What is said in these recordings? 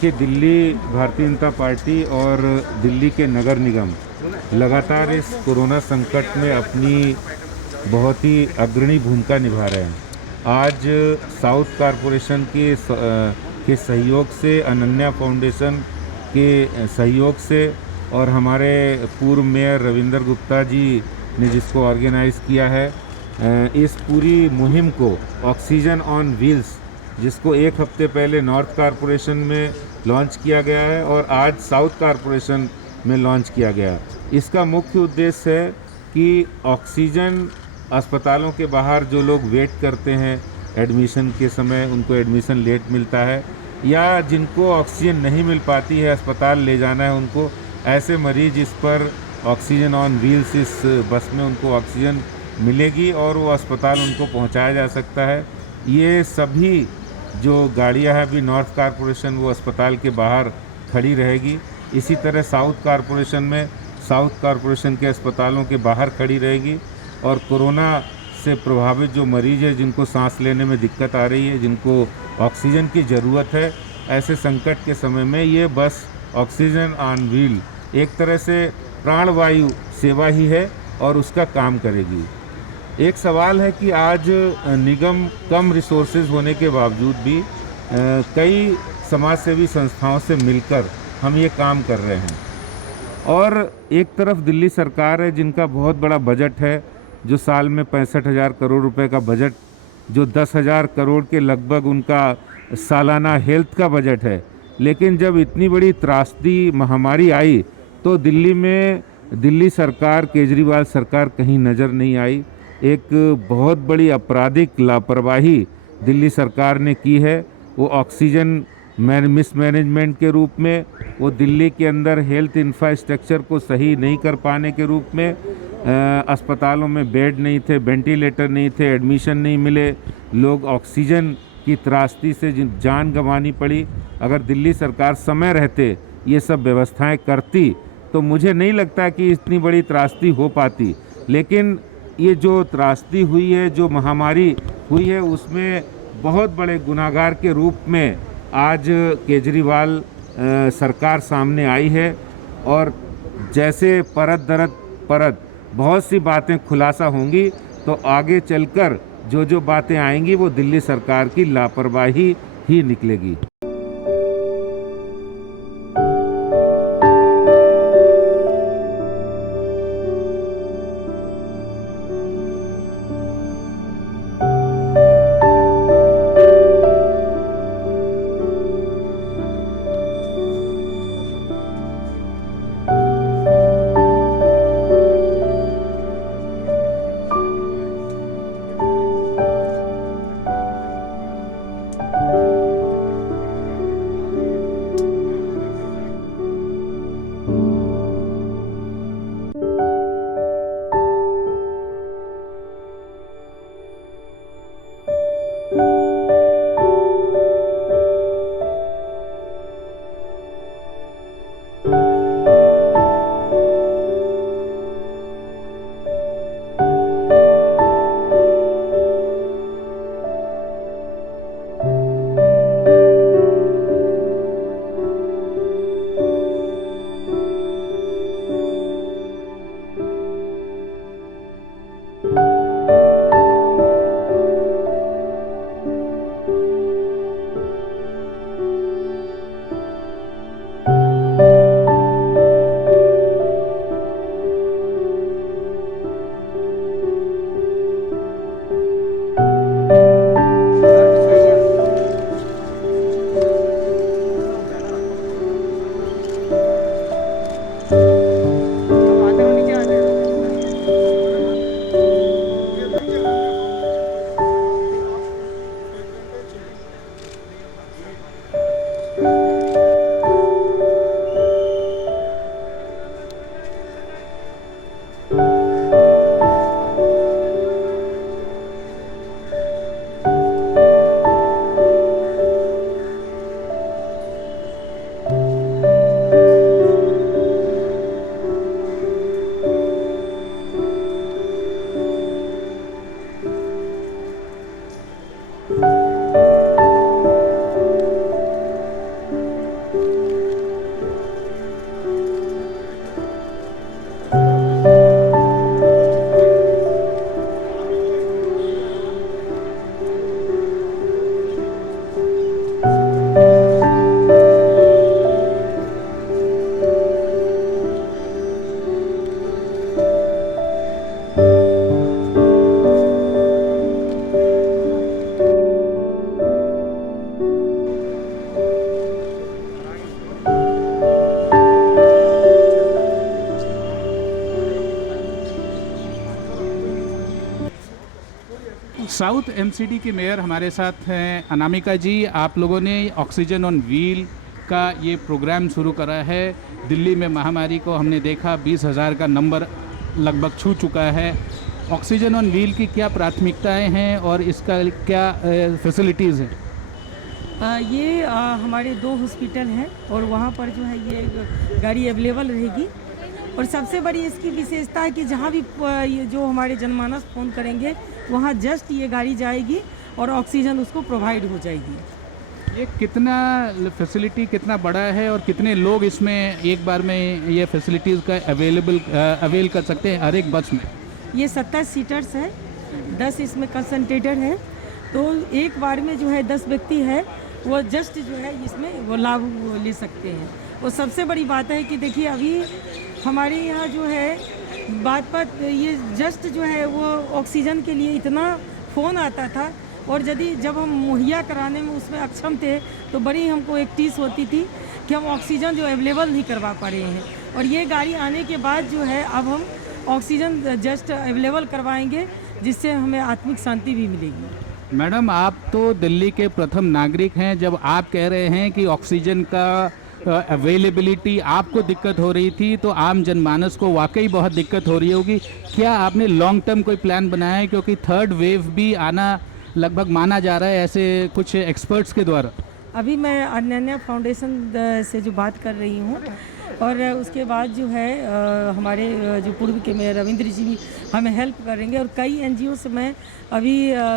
देखिए, दिल्ली भारतीय जनता पार्टी और दिल्ली के नगर निगम लगातार इस कोरोना संकट में अपनी बहुत ही अग्रणी भूमिका निभा रहे हैं। आज साउथ कॉरपोरेशन के सहयोग से, अनन्या फाउंडेशन के सहयोग से और हमारे पूर्व मेयर रविंदर गुप्ता जी ने जिसको ऑर्गेनाइज़ किया है, इस पूरी मुहिम को ऑक्सीजन ऑन व्हील्स, जिसको एक हफ्ते पहले नॉर्थ कॉरपोरेशन में लॉन्च किया गया है और आज साउथ कॉरपोरेशन में लॉन्च किया गया। इसका मुख्य उद्देश्य है कि ऑक्सीजन अस्पतालों के बाहर जो लोग वेट करते हैं एडमिशन के समय, उनको एडमिशन लेट मिलता है, या जिनको ऑक्सीजन नहीं मिल पाती है, अस्पताल ले जाना है उनको, ऐसे मरीज इस पर ऑक्सीजन ऑन व्हील्स, इस बस में उनको ऑक्सीजन मिलेगी और वो अस्पताल उनको पहुंचाया जा सकता है। ये सभी जो गाड़ियां हैं अभी नॉर्थ कॉरपोरेशन, वो अस्पताल के बाहर खड़ी रहेगी। इसी तरह साउथ कॉरपोरेशन में साउथ कॉरपोरेशन के अस्पतालों के बाहर खड़ी रहेगी और कोरोना से प्रभावित जो मरीज है, जिनको सांस लेने में दिक्कत आ रही है, जिनको ऑक्सीजन की ज़रूरत है, ऐसे संकट के समय में ये बस ऑक्सीजन ऑन व्हील एक तरह से प्राणवायु सेवा ही है और उसका काम करेगी। एक सवाल है कि आज निगम कम रिसोर्सेज होने के बावजूद भी कई समाजसेवी संस्थाओं से मिलकर हम ये काम कर रहे हैं, और एक तरफ दिल्ली सरकार है जिनका बहुत बड़ा बजट है, जो साल में 65,000 करोड़ रुपए का बजट, जो 10,000 करोड़ के लगभग उनका सालाना हेल्थ का बजट है। लेकिन जब इतनी बड़ी त्रासदी महामारी आई तो दिल्ली सरकार, केजरीवाल सरकार कहीं नज़र नहीं आई। एक बहुत बड़ी आपराधिक लापरवाही दिल्ली सरकार ने की है, वो ऑक्सीजन मिसमैनेजमेंट के रूप में, वो दिल्ली के अंदर हेल्थ इंफ्रास्ट्रक्चर को सही नहीं कर पाने के रूप में, अस्पतालों में बेड नहीं थे, वेंटिलेटर नहीं थे, एडमिशन नहीं मिले, लोग ऑक्सीजन की त्रासदी से जान गंवानी पड़ी। अगर दिल्ली सरकार समय रहते ये सब व्यवस्थाएं करती तो मुझे नहीं लगता कि इतनी बड़ी त्रासदी हो पाती। लेकिन ये जो त्रासदी हुई है, जो महामारी हुई है, उसमें बहुत बड़े गुनाहगार के रूप में आज केजरीवाल सरकार सामने आई है, और जैसे परत दरत परत बहुत सी बातें खुलासा होंगी तो आगे चलकर जो जो बातें आएंगी वो दिल्ली सरकार की लापरवाही ही निकलेगी। साउथ एमसीडी की मेयर हमारे साथ हैं अनामिका जी। आप लोगों ने ऑक्सीजन ऑन व्हील का ये प्रोग्राम शुरू करा है। दिल्ली में महामारी को हमने देखा 20,000 का नंबर लगभग छू चुका है। ऑक्सीजन ऑन व्हील की क्या प्राथमिकताएं हैं और इसका क्या फैसिलिटीज़ हैं? ये हमारे 2 हॉस्पिटल हैं और वहाँ पर जो है ये गाड़ी अवेलेबल रहेगी। और सबसे बड़ी इसकी विशेषता है कि जहाँ भी ये जो हमारे जनमानस फ़ोन करेंगे वहाँ जस्ट ये गाड़ी जाएगी और ऑक्सीजन उसको प्रोवाइड हो जाएगी। ये कितना फैसिलिटी कितना बड़ा है और कितने लोग इसमें एक बार में ये फैसिलिटीज़ का अवेल कर सकते हैं हर एक बस में? ये 27 सीटर्स है, 10 इसमें कंसंट्रेटर है, तो एक बार में जो है 10 व्यक्ति है वो जस्ट जो है इसमें वो लाभ ले सकते हैं। और सबसे बड़ी बात है कि देखिए अभी हमारे यहाँ जो है बात ये जस्ट जो है वो ऑक्सीजन के लिए इतना फ़ोन आता था और जब हम मुहैया कराने में उसमें अक्षम थे तो बड़ी हमको एक टीस होती थी कि हम ऑक्सीजन जो अवेलेबल नहीं करवा पा रहे हैं। और ये गाड़ी आने के बाद जो है अब हम ऑक्सीजन जस्ट अवेलेबल करवाएंगे जिससे हमें आत्मिक शांति भी मिलेगी। मैडम, आप तो दिल्ली के प्रथम नागरिक हैं। जब आप कह रहे हैं कि ऑक्सीजन का अवेलेबिलिटी आपको दिक्कत हो रही थी तो आम जनमानस को वाकई बहुत दिक्कत हो रही होगी। क्या आपने लॉन्ग टर्म कोई प्लान बनाया है, क्योंकि थर्ड वेव भी आना लगभग माना जा रहा है ऐसे कुछ एक्सपर्ट्स के द्वारा? अभी मैं अनन्या फाउंडेशन से जो बात कर रही हूँ और उसके बाद जो है हमारे जो पूर्व के मेयर रविंद्र जी भी हमें हेल्प करेंगे और कई एनजीओ से मैं अभी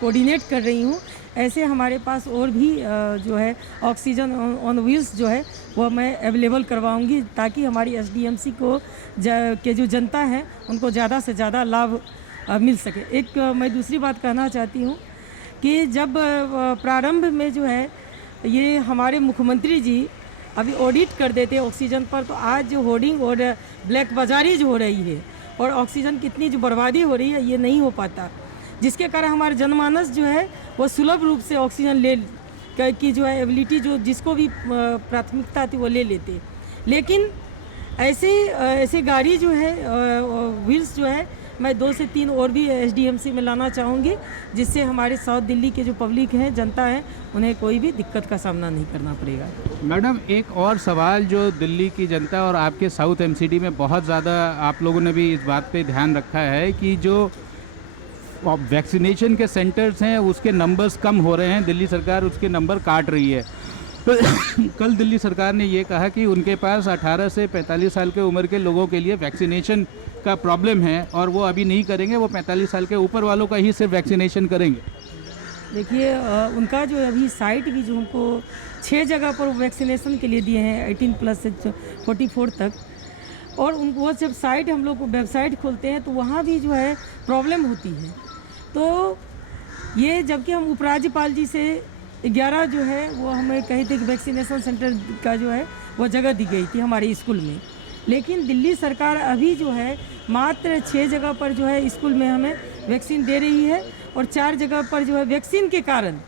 कोऑर्डिनेट कर रही हूँ। ऐसे हमारे पास और भी जो है ऑक्सीजन ऑन व्हील्स जो है वो मैं अवेलेबल करवाऊंगी ताकि हमारी एसडीएमसी को के जो जनता है उनको ज़्यादा से ज़्यादा लाभ मिल सके। एक मैं दूसरी बात कहना चाहती हूँ कि जब प्रारंभ में जो है ये हमारे मुख्यमंत्री जी अभी ऑडिट कर देते ऑक्सीजन पर, तो आज जो होर्डिंग और ब्लैक बाजारी जो हो रही है और ऑक्सीजन कितनी जो बर्बादी हो रही है ये नहीं हो पाता, जिसके कारण हमारे जनमानस जो है वो सुलभ रूप से ऑक्सीजन ले की जो है एबिलिटी जो जिसको भी प्राथमिकता थी वो ले लेते। लेकिन ऐसे गाड़ी जो है व्हील्स जो है मैं 2 से 3 और भी एसडीएमसी में लाना चाहूँगी जिससे हमारे साउथ दिल्ली के जो पब्लिक हैं, जनता है, उन्हें कोई भी दिक्कत का सामना नहीं करना पड़ेगा। मैडम, एक और सवाल जो दिल्ली की जनता और आपके साउथ एमसीडी में बहुत ज़्यादा आप लोगों ने भी इस बात पे ध्यान रखा है कि जो वैक्सीनेशन के सेंटर्स हैं उसके नंबर्स कम हो रहे हैं, दिल्ली सरकार उसके नंबर काट रही है। कल दिल्ली सरकार ने ये कहा कि उनके पास 18 से 45 साल के उम्र के लोगों के लिए वैक्सीनेशन का प्रॉब्लम है और वो अभी नहीं करेंगे, वो 45 साल के ऊपर वालों का ही सिर्फ वैक्सीनेशन करेंगे। देखिए उनका जो अभी साइट भी जो हमको 6 जगह पर वैक्सीनेशन के लिए दिए हैं 18 प्लस से 44 तक, और उनको जब साइट हम लोग वेबसाइट खोलते हैं तो वहाँ भी जो है प्रॉब्लम होती है। तो ये जबकि हम उपराज्यपाल जी से 11 जो है वो हमें कहे थे कि वैक्सीनेशन सेंटर का जो है वो जगह दी गई थी हमारे स्कूल में, लेकिन दिल्ली सरकार अभी जो है मात्र 6 जगह पर जो है स्कूल में हमें वैक्सीन दे रही है और 4 जगह पर जो है वैक्सीन के कारण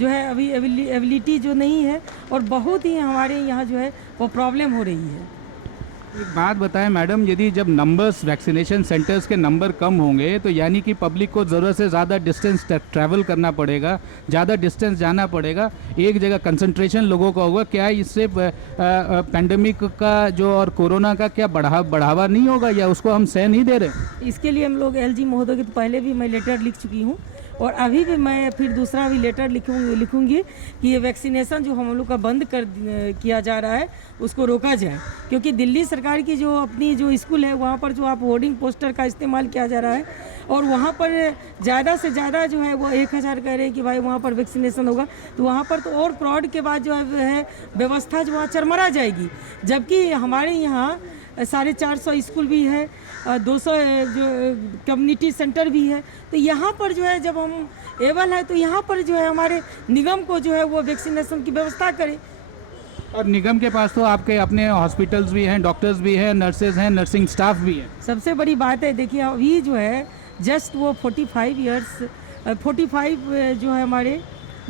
जो है अभी एबिलिटी जो नहीं है और बहुत ही हमारे यहाँ जो है वो प्रॉब्लम हो रही है। एक बात बताएं मैडम, यदि जब नंबर्स वैक्सीनेशन सेंटर्स के नंबर कम होंगे तो यानी कि पब्लिक को ज़रूरत से ज़्यादा डिस्टेंस ट्रैवल करना पड़ेगा, ज़्यादा डिस्टेंस जाना पड़ेगा, एक जगह कंसंट्रेशन लोगों का होगा। क्या इससे पैंडेमिक का जो और कोरोना का क्या बढ़ावा नहीं होगा या उसको हम सह नहीं दे रहे? इसके लिए हम लोग एलजी महोदय के तो पहले भी मैं लेटर लिख चुकी हूँ और अभी भी मैं फिर दूसरा भी लेटर लिखूंगी कि ये वैक्सीनेशन जो हम लोग का बंद किया जा रहा है उसको रोका जाए, क्योंकि दिल्ली सरकार की जो अपनी जो स्कूल है वहाँ पर जो आप होर्डिंग पोस्टर का इस्तेमाल किया जा रहा है और वहाँ पर ज़्यादा से ज़्यादा जो है वो 1000 कह रहे हैं कि भाई वहाँ पर वैक्सीनेशन होगा, तो वहाँ पर तो और क्राउड के बाद जो है व्यवस्था जो वहाँ चरमरा जाएगी। जबकि हमारे यहाँ 450 स्कूल भी है, 200 जो कम्युनिटी सेंटर भी है, तो यहाँ पर जो है जब हम एबल है तो यहाँ पर जो है हमारे निगम को जो है वो वैक्सीनेशन की व्यवस्था करें। और निगम के पास तो आपके अपने हॉस्पिटल्स भी हैं, डॉक्टर्स भी हैं, नर्सेज हैं, नर्सिंग स्टाफ भी है। सबसे बड़ी बात है देखिए अभी जो है जस्ट वो 45 जो है हमारे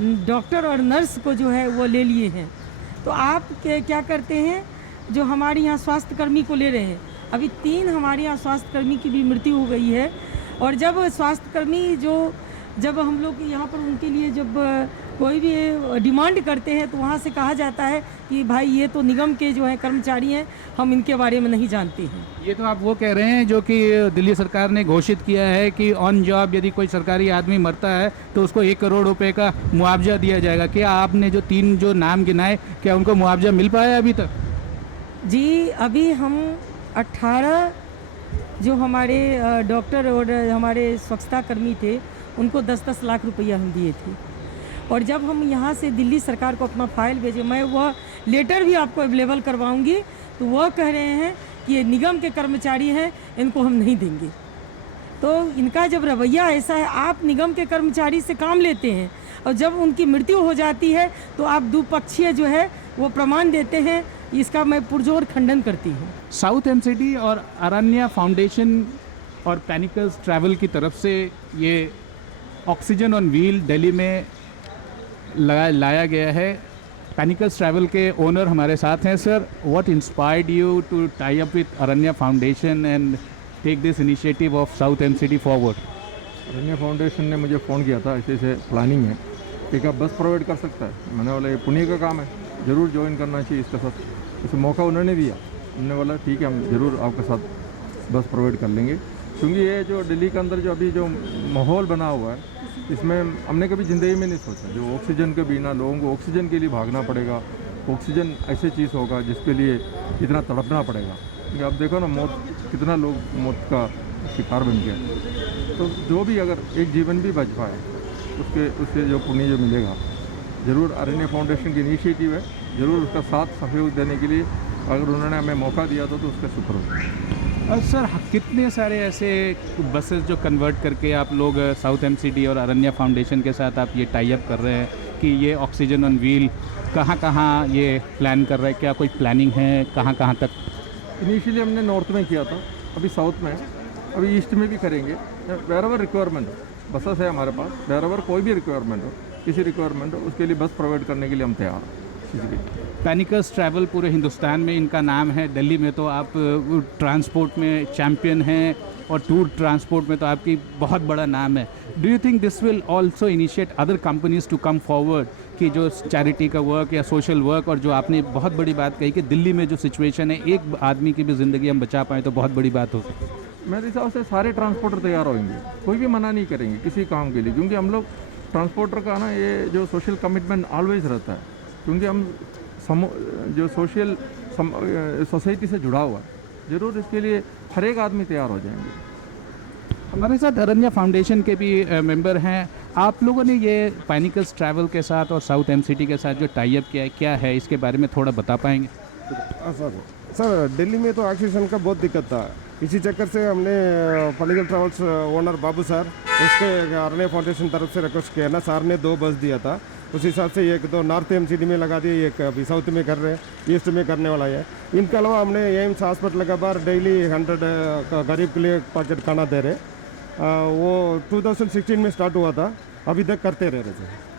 डॉक्टर और नर्स को जो है वो ले लिए हैं। तो आप क्या करते हैं, जो हमारे यहाँ स्वास्थ्यकर्मी को ले रहे हैं, अभी 3 हमारे यहाँ स्वास्थ्यकर्मी की भी मृत्यु हो गई है। और जब स्वास्थ्यकर्मी जो जब हम लोग यहाँ पर उनके लिए जब कोई भी डिमांड करते हैं तो वहाँ से कहा जाता है कि भाई ये तो निगम के जो हैं कर्मचारी हैं, हम इनके बारे में नहीं जानते हैं। ये तो आप वो कह रहे हैं जो कि दिल्ली सरकार ने घोषित किया है कि ऑन जॉब यदि कोई सरकारी आदमी मरता है तो उसको 1 करोड़ रुपए का मुआवजा दिया जाएगा। क्या आपने जो 3 जो नाम गिनाए, क्या उनको मुआवजा मिल पाया अभी तक? जी, अभी हम 18 जो हमारे डॉक्टर और हमारे स्वच्छता कर्मी थे उनको 10-10 लाख रुपया हम दिए थे। और जब हम यहाँ से दिल्ली सरकार को अपना फाइल भेजे, मैं वह लेटर भी आपको अवेलेबल करवाऊंगी, तो वह कह रहे हैं कि ये निगम के कर्मचारी हैं, इनको हम नहीं देंगे। तो इनका जब रवैया ऐसा है, आप निगम के कर्मचारी से काम लेते हैं और जब उनकी मृत्यु हो जाती है तो आप द्विपक्षीय जो है वो प्रमाण देते हैं, इसका मैं पुरजोर खंडन करती हूँ। साउथ एमसीडी और अरण्या फाउंडेशन और पैनिकल्स ट्रैवल की तरफ से ये ऑक्सीजन ऑन व्हील दिल्ली में लाया गया है। पैनिकल्स ट्रैवल के ओनर हमारे साथ हैं। Sir, what inspired you to tie up with Aranya Foundation and take this initiative of South MCD forward? Aranya Foundation ने मुझे फ़ोन किया था, ऐसे प्लानिंग है कि क्या बस प्रोवाइड कर सकता है। मैंने बोला ये पुणे का काम है, ज़रूर ज्वाइन करना चाहिए इसके साथ। इसे मौका उन्होंने दिया, उन्होंने बोला ठीक है हम ज़रूर आपके साथ बस प्रोवाइड कर लेंगे। क्योंकि ये जो दिल्ली के अंदर जो अभी जो माहौल बना हुआ है, इसमें हमने कभी ज़िंदगी में नहीं सोचा जो ऑक्सीजन के बिना लोगों को ऑक्सीजन के लिए भागना पड़ेगा। ऑक्सीजन ऐसी चीज़ होगा जिसके लिए इतना तड़पना पड़ेगा। क्योंकि आप देखो ना, मौत, कितना लोग मौत का शिकार बन गया। तो जो भी अगर एक जीवन भी बच पाए उसके जो पुण्य जो मिलेगा, ज़रूर अरण्या फाउंडेशन की इनिशिएटिव है, ज़रूर उसका साथ सहयोग देने के लिए अगर उन्होंने हमें मौका दिया तो उसका शुक्र हो। सर, कितने सारे ऐसे बसेस जो कन्वर्ट करके आप लोग साउथ एमसीडी और अरण्या फाउंडेशन के साथ आप ये टाई अप कर रहे हैं कि ये ऑक्सीजन ऑन व्हील कहाँ ये प्लान कर रहे हैं? क्या कोई प्लानिंग है कहाँ तक? इनिशियली हमने नॉर्थ में किया था, अभी साउथ में, अभी ईस्ट में भी करेंगे। वेर एवर रिक्वायरमेंट हो, बसेस है हमारे पास, वेर एवर कोई भी रिक्वायरमेंट हो, किसी रिक्वायरमेंट हो, उसके लिए बस प्रोवाइड करने के लिए हम तैयार हैं। पैनिकल्स ट्रैवल पूरे हिंदुस्तान में इनका नाम है। दिल्ली में तो आप ट्रांसपोर्ट में चैम्पियन हैं और टूर ट्रांसपोर्ट में तो आपकी बहुत बड़ा नाम है। Do you think this will also initiate other companies to come forward कि जो चैरिटी का वर्क या सोशल वर्क, और जो आपने बहुत बड़ी बात कही कि दिल्ली में जो सिचुएशन है, एक आदमी की भी ज़िंदगी हम बचा पाएँ तो बहुत बड़ी बात हो सकती है। मेरे हिसाब से सारे ट्रांसपोर्टर तैयार होंगे, कोई भी मना नहीं करेंगे किसी काम के लिए। क्योंकि हम लोग ट्रांसपोर्टर का ना ये जो सोशल कमिटमेंट ऑलवेज रहता है, क्योंकि हम जो सोशल सोसाइटी से जुड़ा हुआ है, ज़रूर इसके लिए हर एक आदमी तैयार हो जाएंगे। हमारे साथ अरण्या फाउंडेशन के भी मेंबर हैं। आप लोगों ने ये पैनिकल्स ट्रैवल के साथ और साउथ एमसीडी के साथ जो टाई अप किया है, क्या है इसके बारे में थोड़ा बता पाएंगे? सर, दिल्ली में तो ऑक्सीजन का बहुत दिक्कत था। इसी चक्कर से हमने पैनिकल ट्रैवल्स ओनर बाबू सर, उसके अरण्या फाउंडेशन तरफ से रिक्वेस्ट किया ना, सर ने 2 बस दिया था। उस हिसाब से एक तो नॉर्थ एमसीडी में लगा दिए, एक अभी साउथ में कर रहे हैं, ईस्ट में करने वाला है। इनके अलावा हमने एम्स हॉस्पिटल का बार डेली 100 गरीब के लिए पैकेट खाना दे रहे। वो 2016 में स्टार्ट हुआ था, अभी तक करते रह रहे थे।